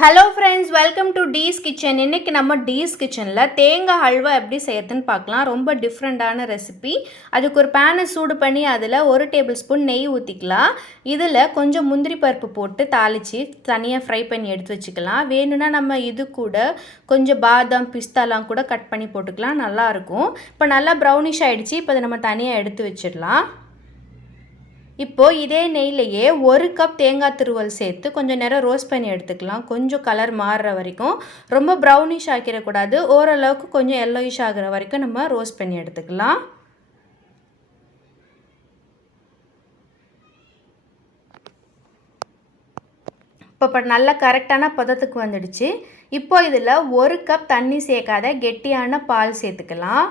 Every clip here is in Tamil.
Hello friends, welcome to Dee's kitchen. இன்றைக்கி நம்ம டீஸ் கிச்சனில் தேங்காய் ஹல்வா எப்படி செய்யறதுன்னு பார்க்கலாம். ரொம்ப டிஃப்ரெண்ட்டான ரெசிபி. அதுக்கு ஒரு பேனை சூடு பண்ணி அதில் 1 டேபிள் ஸ்பூன் நெய் ஊற்றிக்கலாம். இதில் கொஞ்சம் முந்திரி பருப்பு போட்டு தாளித்து தனியாக ஃப்ரை பண்ணி எடுத்து வச்சுக்கலாம். வேணும்னா நம்ம இது கூட கொஞ்சம் பாதாம் பிஸ்தாலாம் கூட கட் பண்ணி போட்டுக்கலாம், நல்லாயிருக்கும். இப்போ நல்லா ப்ரௌனிஷ் ஆகிடுச்சு. இப்போ அதை நம்ம தனியாக எடுத்து வச்சிடலாம். இப்போது இதே நெய்லையே 1 கப் தேங்காய் துருவல் சேர்த்து கொஞ்சம் நேரம் ரோஸ்ட் பண்ணி எடுத்துக்கலாம். கொஞ்சம் கலர் மாறுற வரைக்கும், ரொம்ப ப்ரௌனிஷ் ஆக்கிடக்கூடாது, ஓரளவுக்கு கொஞ்சம் எல்லோயிஷ் ஆகிற வரைக்கும் நம்ம ரோஸ்ட் பண்ணி எடுத்துக்கலாம். இப்போ நல்லா கரெக்டான பதத்துக்கு வந்துடுச்சு. இப்போ இதில் 1 கப் தண்ணி சேர்க்காத கெட்டியான பால் சேர்த்துக்கலாம்.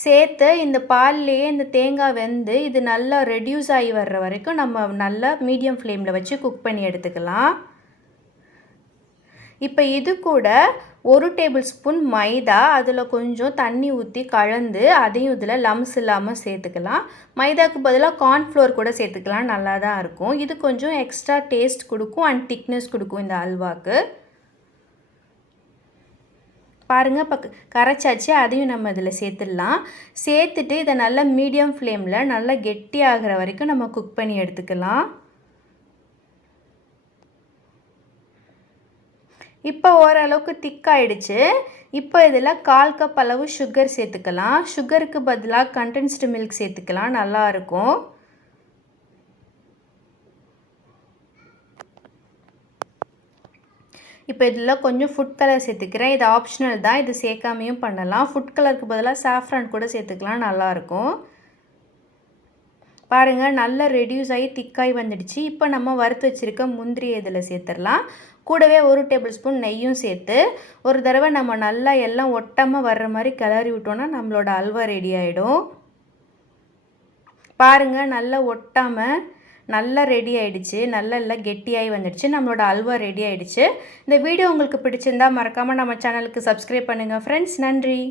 சேர்த்து இந்த பால்லையே இந்த தேங்காய் வெந்து இது நல்லா ரெடியூஸ் ஆகி வர்ற வரைக்கும் நம்ம நல்லா மீடியம் ஃப்ளேமில் வச்சு குக் பண்ணி எடுத்துக்கலாம். இப்போ இது கூட 1 டேபிள் ஸ்பூன் மைதா, அதில் கொஞ்சம் தண்ணி ஊற்றி கலந்து அதையும் இதில் லம்ஸ் இல்லாமல் சேர்த்துக்கலாம். மைதாவுக்கு பதிலாக கார்ன்ஃப்ளோர் கூட சேர்த்துக்கலாம், நல்லா தான் இருக்கும். இது கொஞ்சம் எக்ஸ்ட்ரா டேஸ்ட் கொடுக்கும் அண்ட் திக்னஸ் கொடுக்கும் இந்த அல்வாவுக்கு. பாருங்கள், இப்போ கரைச்சாச்சு. அதையும் நம்ம இதில் சேர்த்துடலாம். சேர்த்துட்டு இதை நல்லா மீடியம் ஃப்ளேமில் நல்லா கெட்டியாகிற வரைக்கும் நம்ம குக் பண்ணி எடுத்துக்கலாம். இப்போ ஓரளவுக்கு திக்காயிடுச்சு. இப்போ இதில் 1/4 கப் அளவு சுகர் சேர்த்துக்கலாம். சுகருக்கு பதிலாக கண்டென்ஸ்டு மில்க் சேர்த்துக்கலாம், நல்லாயிருக்கும். இப்போ இதில் கொஞ்சம் ஃபுட் கலர் சேர்த்துக்கிறேன். இது ஆப்ஷனல் தான், இது சேர்க்காமையும் பண்ணலாம். ஃபுட் கலருக்கு பதிலாக சாஃப்ரான் கூட சேர்த்துக்கலாம், நல்லாயிருக்கும். பாருங்கள், நல்லா ரெடியூஸ் ஆகி திக்காய் வந்துடுச்சு. இப்போ நம்ம வறுத்து வச்சுருக்க முந்திரி இதில் சேர்த்துடலாம். கூடவே 1 டேபிள் ஸ்பூன் நெய்யும் சேர்த்து ஒரு தடவை நம்ம நல்லா எல்லாம் ஒட்டாமல் வர்ற மாதிரி கிளறி விட்டோன்னா நம்மளோட அல்வா ரெடி ஆகிடும். பாருங்கள், நல்லா ஒட்டாமல் நல்லா ரெடி ஆகிடுச்சு. நல்லா எல்லாம் கெட்டியாகி வந்துடுச்சு. நம்மளோட அல்வா ரெடி ஆகிடுச்சு. இந்த வீடியோ உங்களுக்கு பிடிச்சிருந்தா மறக்காமல் நம்ம சேனலுக்கு சப்ஸ்கிரைப் பண்ணுங்கள் ஃப்ரெண்ட்ஸ். நன்றி.